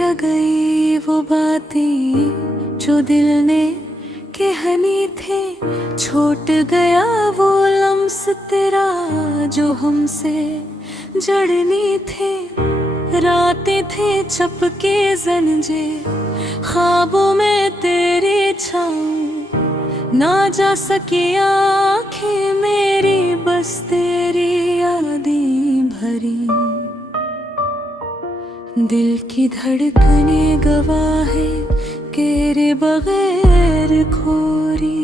रह गई वो बातें जो दिल ने कहनी थे। छूट गया वो लम्स तेरा जो हमसे जड़नी थे। रातें थे चपके जंजे ख्वाबों में तेरी छाँव। ना जा सकी आँखें मेरी बस तेरी यादें भरी। दिल की धड़कने गवाह है तेरे बगैर खोरी।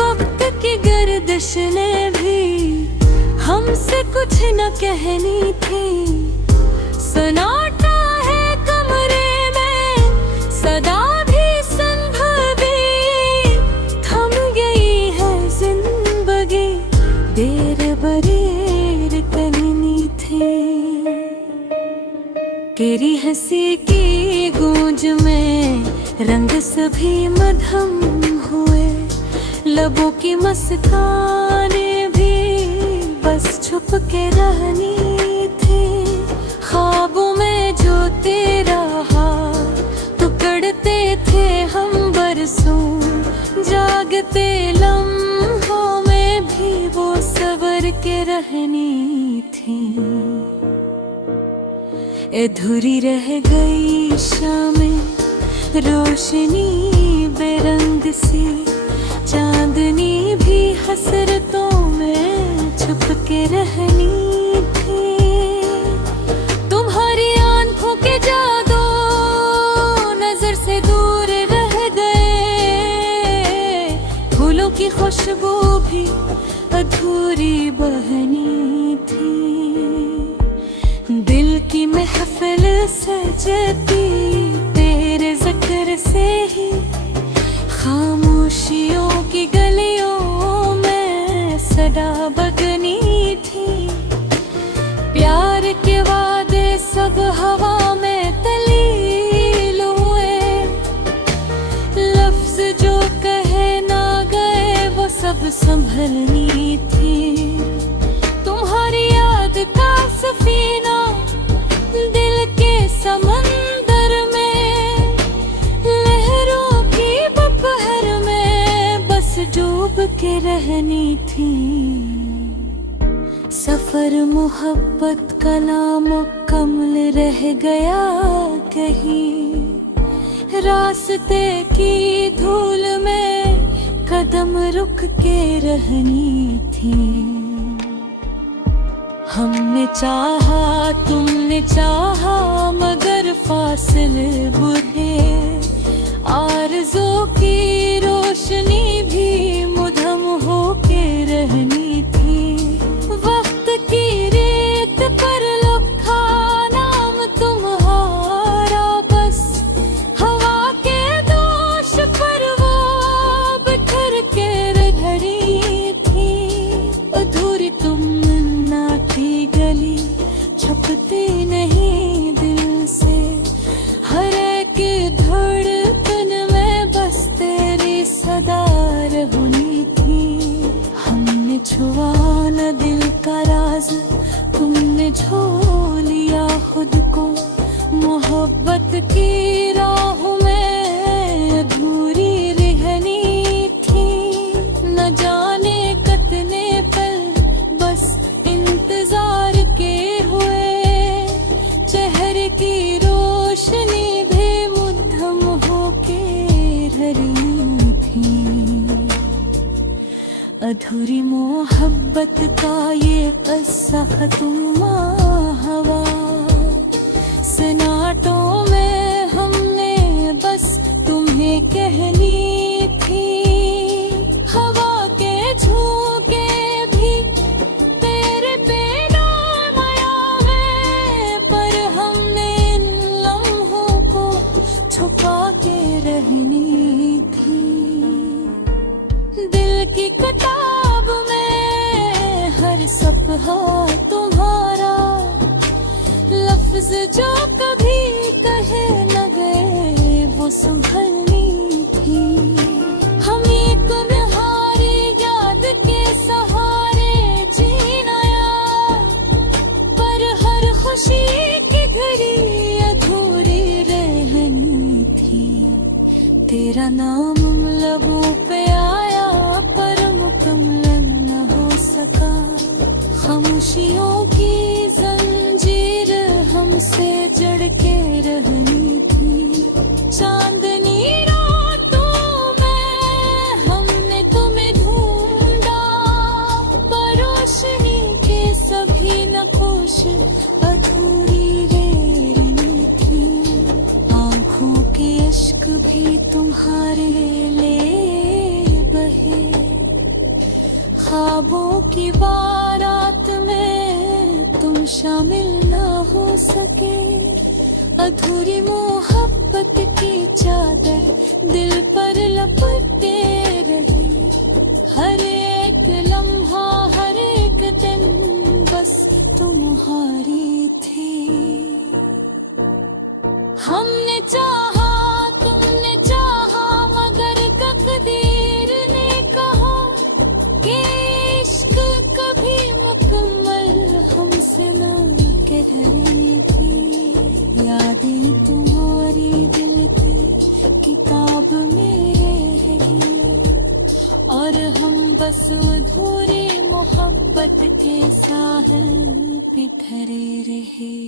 वक्त की गर्दिश ने भी हमसे कुछ न कहनी थी। सन्नाटा है कमरे में सदा भी संभवी। थम गई है जिंदगी देर बरेर कहनी थी। तेरी हंसी की गूंज में रंग सभी मधम हुए। लबों की मुस्काने भी बस छुप के रहनी थी। ख्वाबों में जो तेरा हाथ टुकड़ते थे हम बरसों। जागते लम्हों में भी वो सबर के रहनी थी। अधूरी रह गई शामें रोशनी बेरंग सी। चांदनी भी हसरतों में छुप के रहनी थी। तुम्हारी आंखों के जादू नजर से दूर रह गए। फूलों की खुशबू भी अधूरी बहनी थी। दिल की महफिल सजती तेरे जिक्र से ही। खामोशियों की गलियों में सदा बगनी थी। प्यार के वादे सब हवा में तलील हुए। लफ्ज जो कहे ना गए वो सब संभलनी थी। तुम्हारी याद का सफीना दिल के समंदर में लहरों की दोपहर में बस डूब के रहनी थी। सफर मोहब्बत का नामुकम्मल रह गया कहीं। रास्ते की धूल में कदम रुक के रहनी थी। हमने चाहा तुमने चाहा मगर फासले बुरे। आरज़ू की रोशनी भी मुधम हो के रहनी थी। वक्त की रेत पर लिखा नाम तुम्हारा बस। हवा के दोष पर वो बिखर के रगड़ी थी। अधूरी तुमन्ना की गली छुपती नहीं दिल से। हर एक धड़कन में बस तेरी सदा रहनी थी। हमने छुआ न दिल का राज तुमने छू लिया खुद को। मोहब्बत की राह में अधूरी रहनी थी। न जाने कितने पल बस इंतजार के हुए। चेहरे की रोशनी भी मुद्दम होके रहनी थी। अधूरी मोहब्बत का ये किस्सा खत्म हवा। सन्नाटों में हमने बस तुम्हें कहनी थी। हवा के झोंके भी तेरे पे नाम आया है। पर हमने इन लम्हों को छुपा के रहनी थी। दिल की किताब में हर सफ़हा तुम्हारा। लफ्ज जो कभी कहे संभलनी थी। हम एक नहारे याद के सहारे जीना यार, पर हर खुशी की घड़ी अधूरी रहनी थी। तेरा नाम लबों पे आया पर मुकम्मल न हो सका। खामोशियों की जंजीर हमसे जड़ के रहनी थी। चांदनी रातों में हमने तुम्हें ढूंढा, पर रोशनी के सभी नकोश अधूरी रहनी थी। आंखों के इश्क भी तुम्हारे लिए बहे, ख्वाबों की बारात में तुम शामिल ना हो सके। अधूरी मोहब्बत की चादर दिल पर लपटते रही। हर एक लम्हा हर एक दिन बस तुम्हारी थी। हमने चाहा तुमने चाहा, मगर तकदीर ने कहा कि इश्क कभी मुकम्मल हमसे ना करेगी। यादें तुम्हारी दिल की किताब में रहेगी, और हम बस अधूरी मोहब्बत के साहिल पे ठहरे रहे।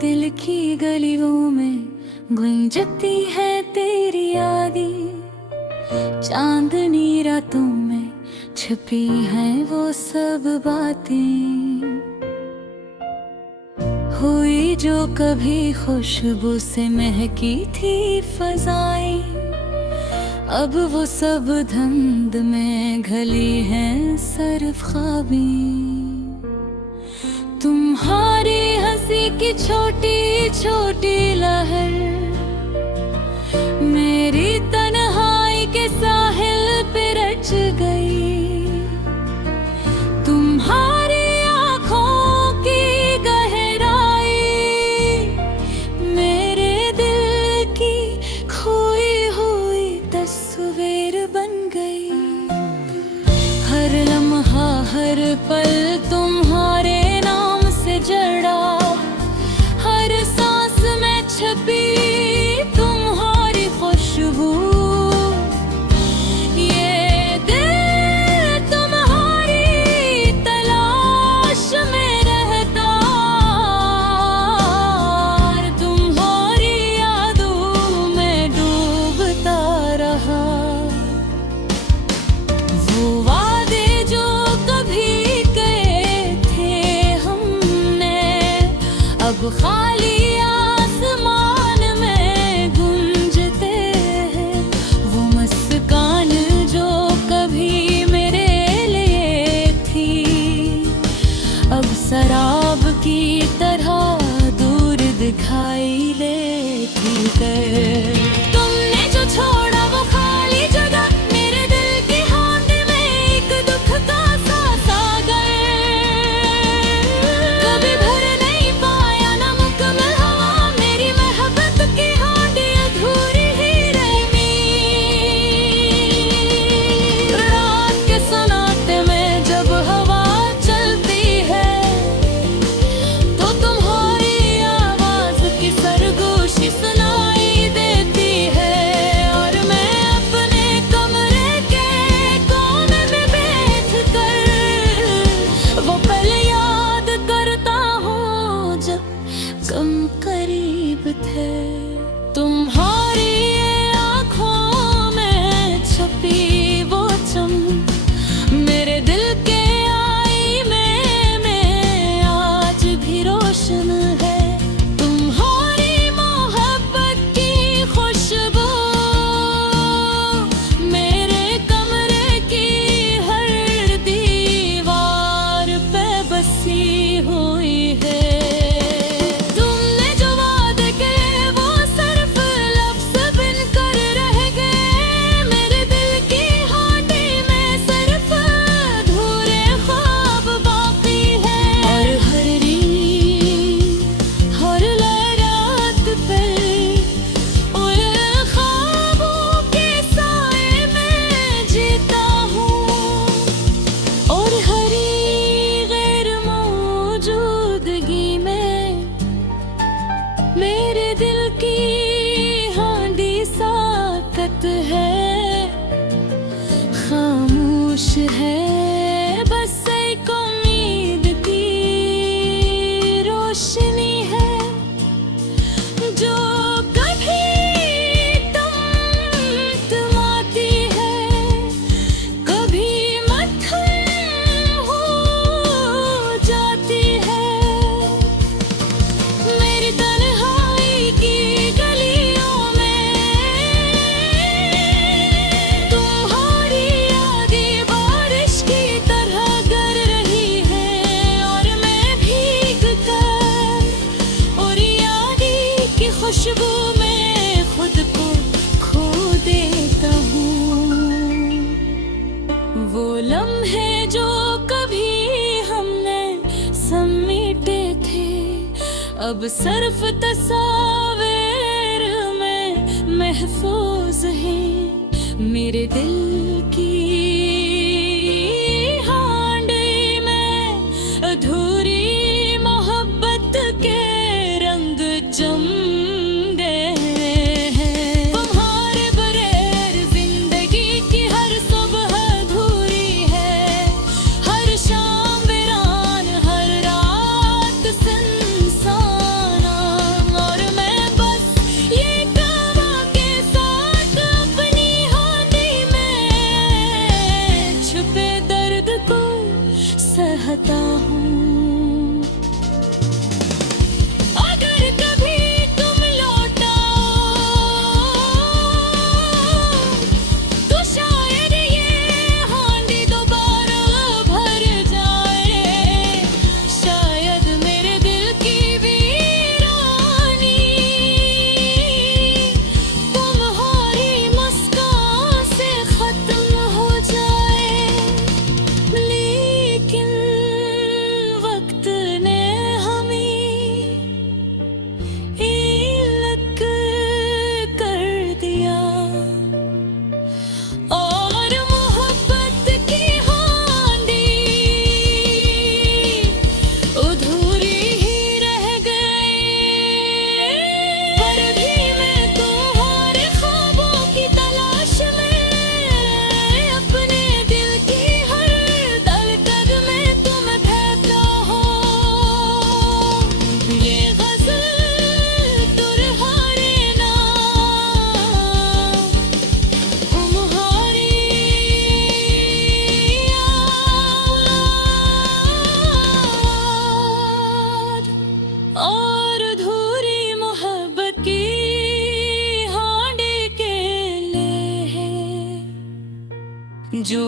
दिल की गलियों में गूंजती है तेरी यादें। चांदनी रातों में छिपी हैं वो सब बातें। हुई जो कभी खुशबू से महकी थी फजाएं, अब वो सब धुंध में घली हैं सिर्फ ख्वाबें। तुम्हारी हंसी की छोटी छोटी लहर मेरी तन्हाई के साहिल पे रच गई। तुम्हारी आँखों की गहराई मेरे दिल की खोई हुई तस्वीर बन गई। हर लम्हा हर पल तुम्हारे जड़ा, हर सांस में छपी तुम्हारी खुशबू। ये दिल तुम्हारी तलाश में रहता, तुम्हारी यादों में डूबता रहा। वो वादे जो कभी अब खाली आसमान में गूंजते हैं। वो मुस्कान जो कभी मेरे लिए थी, अब शराब की तरह दूर दिखाई लेती है। तुमने जो छोड़ा वो खाली जगह मेरे दिल की हाथ में एक दुख का सा सागर। कभी भर नहीं पाया नमक अब सिर्फ तस्वीर में महफूज है मेरे दिल की हांडी में। अधूरी मोहब्बत के रंग जम गए हैं। तुम्हारे बगैर जिंदगी की हर सुबह अधूरी है, हर शाम वीरान, हर रात सुनसान। और मैं बस ये कमा के साथ अपनी हांडी में छुपे दर्द को सहता हूँ। अगर कभी तुम लौटा तो शायद ये हांडी दोबारा भर जाए। शायद मेरे दिल की वीरानी तुम्हारी मुस्कान से खत्म हो जाए। लेकिन वक्त ने हमें इलक कर दिया और मोहब्बत की हांडी अधूरी ही रह गई। पर भी मैं तुम्हारे ख्वाबों की तलाश में, अपने दिल की हर धड़कन में तुम बहता हो। ये गज़ल तुम्हारे नाम तुम्हारी याद और अधूरी मोहब्बत की हांडी के लिए है जो